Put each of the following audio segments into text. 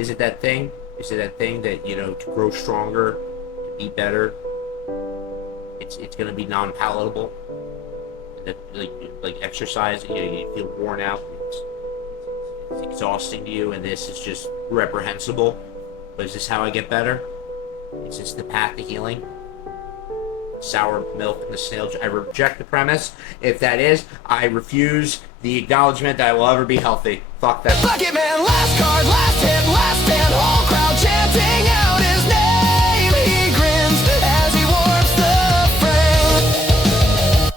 Is it that thing? Is it that thing that, you know, to grow stronger, to be better, it's going to be non-palatable? That, like exercise, you know, you feel worn out, it's exhausting to you, and this is just reprehensible. But is this how I get better? Is this the path to healing? Sour milk in the snail. I reject the premise. If that is, I refuse the acknowledgement that I will ever be healthy. Fuck that. Bucketman, last card, last hit, last stand, whole crowd chanting out his name. He grins as he warps the frame.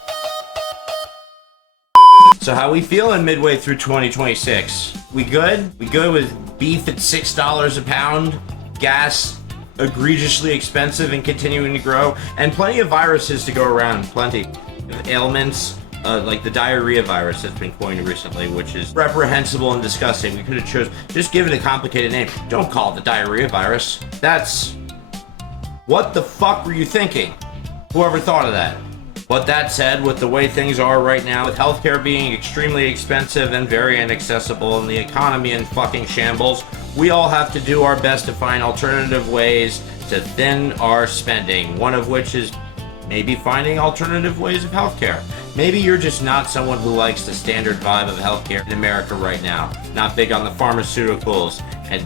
So how we feeling midway through 2026? We good? We good with beef at $6 a pound? Gas egregiously expensive and continuing to grow, and plenty of viruses to go around. Plenty of ailments, like the diarrhea virus that's been coined recently, which is reprehensible and disgusting. We could have just given it a complicated name. Don't call it the diarrhea virus. That's... what the fuck were you thinking? Whoever thought of that? But that said, with the way things are right now, with healthcare being extremely expensive and very inaccessible, and the economy in fucking shambles, we all have to do our best to find alternative ways to thin our spending. One of which is maybe finding alternative ways of healthcare. Maybe you're just not someone who likes the standard vibe of healthcare in America right now. Not big on the pharmaceuticals and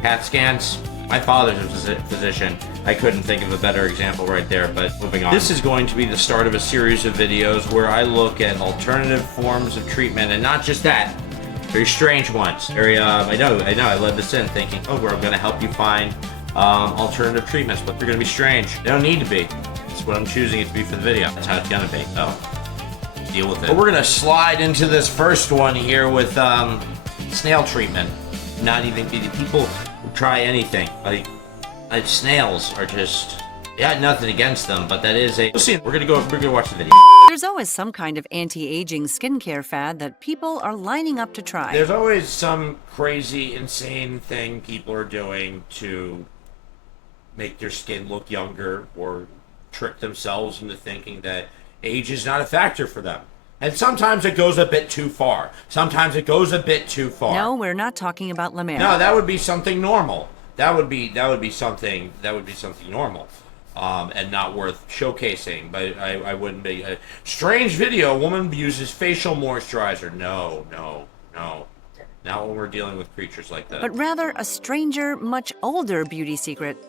CAT scans. My father's a physician. I couldn't think of a better example right there, but moving on. This is going to be the start of a series of videos where I look at alternative forms of treatment, and not just that, very strange ones. Very, I know, I led this in thinking, oh, we're gonna help you find alternative treatments, but they're gonna be strange. They don't need to be. That's what I'm choosing it to be for the video. That's how it's gonna be. Oh, deal with it. But we're gonna slide into this first one here with snail treatment. Not even people try anything. Like snails are just, yeah, nothing against them, but that is a... We'll see. We're gonna watch the video. There's always some kind of anti-aging skincare fad that people are lining up to try. There's always some crazy, insane thing people are doing to make their skin look younger, or trick themselves into thinking that age is not a factor for them. And sometimes it goes a bit too far. Sometimes it goes a bit too far. No, we're not talking about La Mer. No, that would be something normal. That would be something normal, and not worth showcasing. But I wouldn't be a strange video. A woman uses facial moisturizer. No. Not when we're dealing with creatures like that. But rather a stranger, much older beauty secret.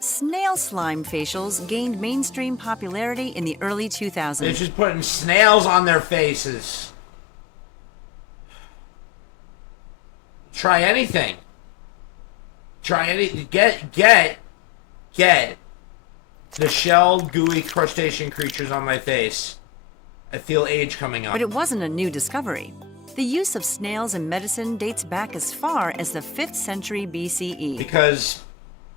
Snail slime facials gained mainstream popularity in the early 2000s. They're just putting snails on their faces. Try anything. Try anything. Get the shelled, gooey crustacean creatures on my face. I feel age coming up. But it wasn't a new discovery. The use of snails in medicine dates back as far as the 5th century BCE. Because,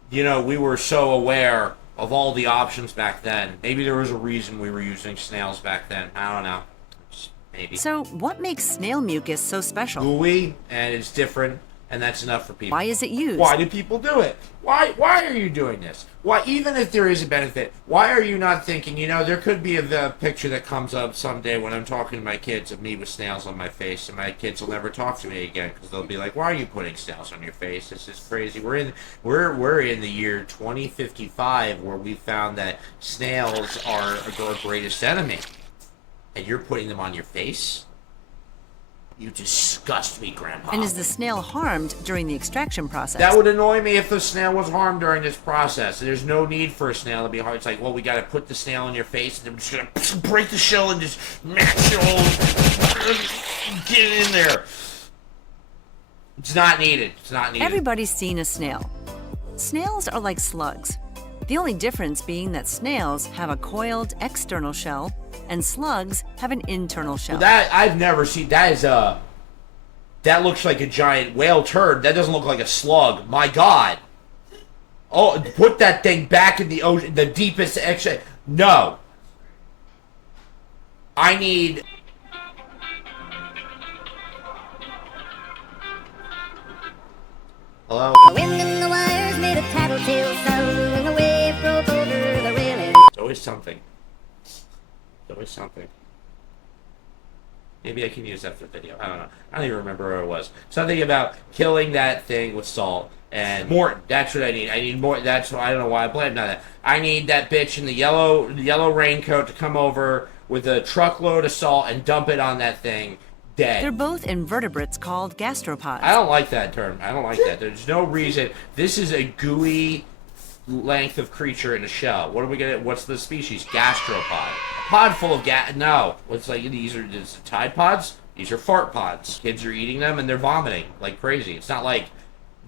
you know, we were so aware of all the options back then. Maybe there was a reason we were using snails back then. I don't know. Maybe. So what makes snail mucus so special? Gooey, and it's different, and that's enough for people. Why is it used? Why do people do it? Why are you doing this? Why, even if there is a benefit, why are you not thinking, you know, there could be a picture that comes up someday when I'm talking to my kids of me with snails on my face, and my kids will never talk to me again because they'll be like, why are you putting snails on your face? This is crazy. We're in the year 2055 where we found that snails are our greatest enemy, and you're putting them on your face? You disgust me, Grandpa. And is the snail harmed during the extraction process? That would annoy me if the snail was harmed during this process. There's no need for a snail to be harmed. It's like, well, we got to put the snail on your face, and then we're just going to break the shell and just mash it all. Get in there. It's not needed. It's not needed. Everybody's seen a snail. Snails are like slugs. The only difference being that snails have a coiled external shell and slugs have an internal shell. That I've never seen. That is that looks like a giant whale turd. That doesn't look like a slug. My God. Oh, put that thing back in the ocean, the deepest extra. No. I need. Hello. The wind in the wires made a tattletale sound when the wave broke over the railing. It's always something. It's always something. Maybe I can use that for the video. I don't know. I don't even remember where it was. Something about killing that thing with salt. And Morton, that's what I need. I need more. That's why I don't know why I blamed on that. I need that bitch in the yellow raincoat to come over with a truckload of salt and dump it on that thing. Dead. They're both invertebrates called gastropods. I don't like that term. I don't like that. There's no reason. This is a gooey length of creature in a shell. What are we gonna? What's the species? Gastropod. A pod full of No. What's like these are just Tide Pods? These are fart pods. Kids are eating them and they're vomiting like crazy. It's not like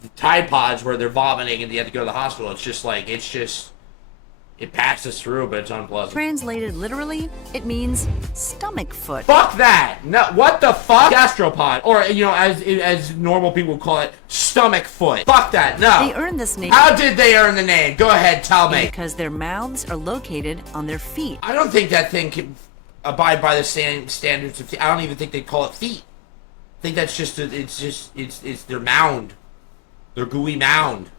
the Tide Pods where they're vomiting and you have to go to the hospital. It's just like it passes through, but it's unpleasant. Translated literally, it means stomach foot. Fuck that! No, what the fuck? Gastropod, or as normal people call it, stomach foot. Fuck that! No. They earned this name. How did they earn the name? Go ahead, tell me. Because their mouths are located on their feet. I don't think that thing can abide by the standards of. I don't even think they call it feet. I think that's just it's their mound, their gooey mound.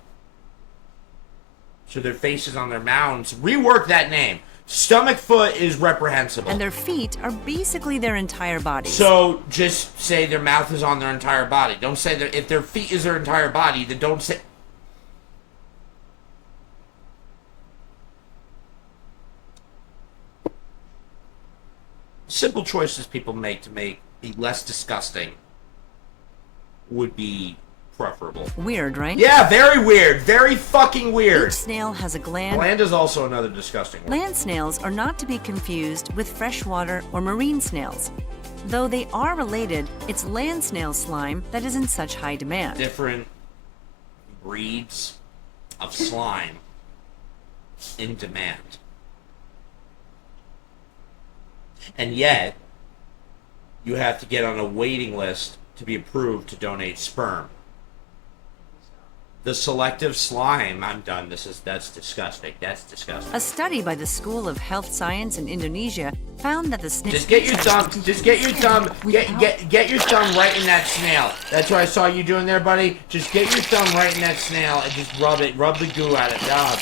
So their faces on their mounds. Rework that name. Stomach foot is reprehensible. And their feet are basically their entire body. So just say their mouth is on their entire body. Don't say that if their feet is their entire body, then don't say. Simple choices people make to be less disgusting would be preferable. Weird, right? Yeah, very weird. Very fucking weird. Each snail has a gland. Gland is also another disgusting one. Land snails are not to be confused with freshwater or marine snails. Though they are related, it's land snail slime that is in such high demand. Different breeds of slime in demand. And yet, you have to get on a waiting list to be approved to donate sperm. The selective slime. I'm done. That's disgusting. That's disgusting. A study by the School of Health Science in Indonesia found that the snail. Get your thumb right in that snail. That's what I saw you doing there, buddy. Just get your thumb right in that snail and just rub the goo out of it. Oh,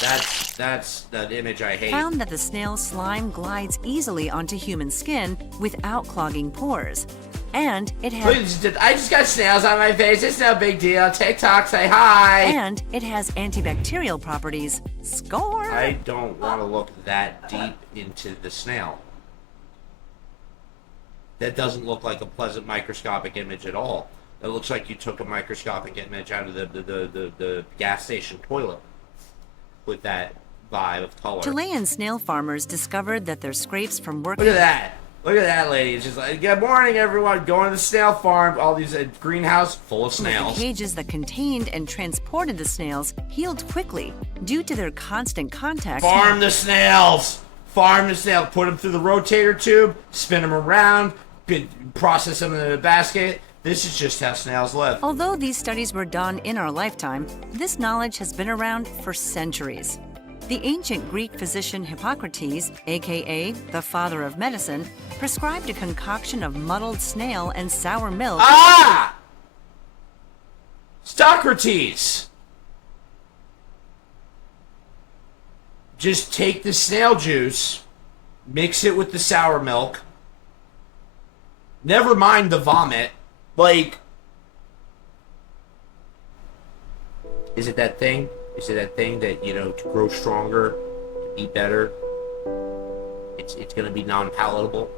that's the image I hate. Found that the snail slime glides easily onto human skin without clogging pores. And it has. I just got snails on my face. It's no big deal. TikTok, say hi. And it has antibacterial properties. Score! I don't want to look that deep into the snail. That doesn't look like a pleasant microscopic image at all. It looks like you took a microscopic image out of the gas station toilet with that vibe of color. Chilean snail farmers discovered that their scrapes from work. Look at that. Look at that lady. It's just like, good morning, everyone. Going to the snail farm. All these greenhouse full of snails. The cages that contained and transported the snails healed quickly due to their constant contact. Farm the snails. Farm the snails. Put them through the rotator tube. Spin them around. Process them in a basket. This is just how snails live. Although these studies were done in our lifetime, this knowledge has been around for centuries. The ancient Greek physician Hippocrates, aka the father of medicine, prescribed a concoction of muddled snail and sour milk. Ah! Socrates! Just take the snail juice, mix it with the sour milk, never mind the vomit. Like, is it that thing? Is it that thing that, to grow stronger, to be better, it's going to be non-palatable?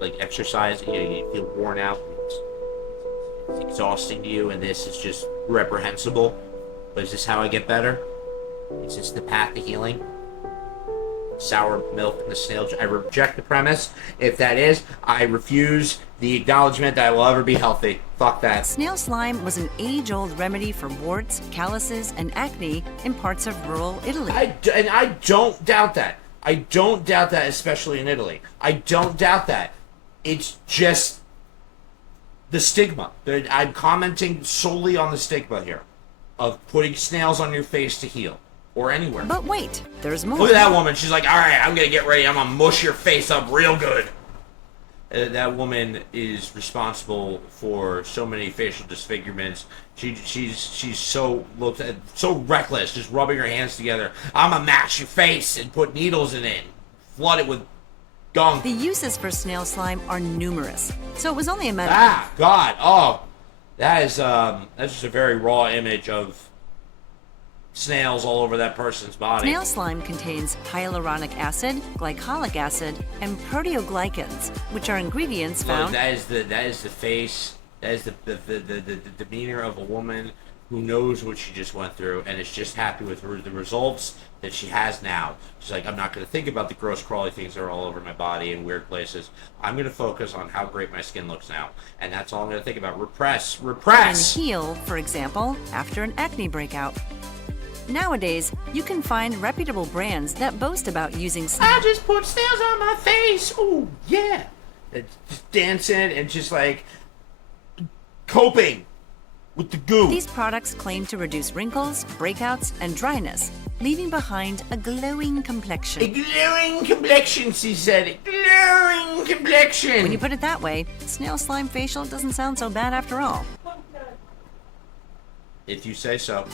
Like exercise, you feel worn out, it's exhausting to you, and this is just reprehensible. But is this how I get better? Is this the path to healing? Sour milk and the snail juice. I reject the premise. If that is, I refuse the acknowledgement that I will ever be healthy. Fuck that. Snail slime was an age-old remedy for warts, calluses, and acne in parts of rural Italy. And I don't doubt that. I don't doubt that, especially in Italy. I don't doubt that. It's just the stigma. I'm commenting solely on the stigma here of putting snails on your face to heal. Or anywhere. But wait, there's more. Look at that woman. She's like, all right, I'm going to get ready. I'm going to mush your face up real good. That woman is responsible for so many facial disfigurements. She's so reckless, just rubbing her hands together. I'm going to mash your face and put needles in it. Flood it with Gunk. The uses for snail slime are numerous, so it was only a matter. Ah, God. Oh, that's just a very raw image of snails all over that person's body. Snail slime contains hyaluronic acid, glycolic acid, and proteoglycans, which are ingredients Look, found. that is the face. That is the demeanor of a woman who knows what she just went through and is just happy with the results that she has now. She's like, I'm not going to think about the gross crawly things that are all over my body in weird places. I'm going to focus on how great my skin looks now, and that's all I'm going to think about. Repress. And heal, for example, after an acne breakout. Nowadays, you can find reputable brands that boast about using I just put snails on my face. Oh yeah, and just dancing and just like coping with the goo. These products claim to reduce wrinkles, breakouts, and dryness, leaving behind a glowing complexion. A glowing complexion, she said. A glowing complexion. When you put it that way, snail slime facial doesn't sound so bad after all. If you say so.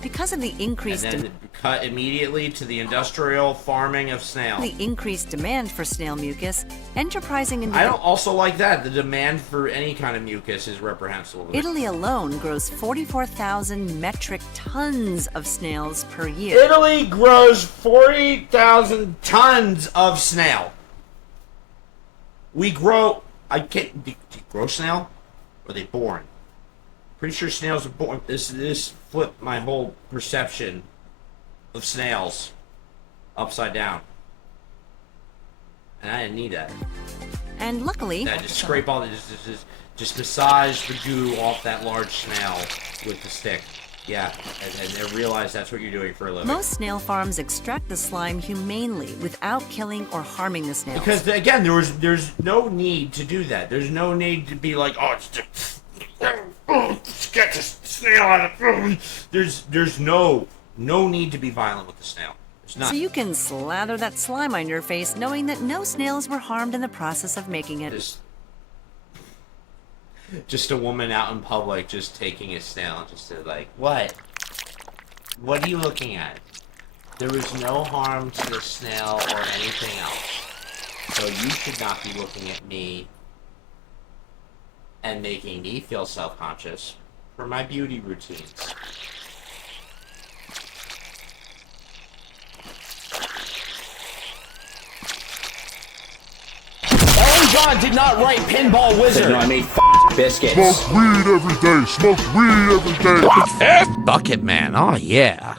Because of the increased And then cut immediately to the industrial farming of snail. the increased demand for snail mucus, enterprising I individuals. don't also like that. The demand for any kind of mucus is reprehensible. Italy alone grows 44,000 metric tons of snails per year. Italy grows 40,000 tons of snail. We grow. I can't. Do you grow snail? Or are they born? Pretty sure snails are born. This flipped my whole perception of snails upside down. And I didn't need that. And luckily, Yeah, just scrape all the just massage the goo off that large snail with the stick. Yeah, and realize that's what you're doing for a living. most snail farms extract the slime humanely without killing or harming the snails. Because again, there's no need to do that. There's no need to be like, oh, get this snail out of. There's no need to be violent with the snail. There's not. So you can slather that slime on your face knowing that no snails were harmed in the process of making it. Just a woman out in public just taking a snail and just like, what? What are you looking at? There was no harm to the snail or anything else. So you should not be looking at me and making me feel self-conscious for my beauty routines. God did not write Pinball Wizard. No, I made biscuits. Smoke weed every day. Smoke weed every day. Bucketman, oh yeah.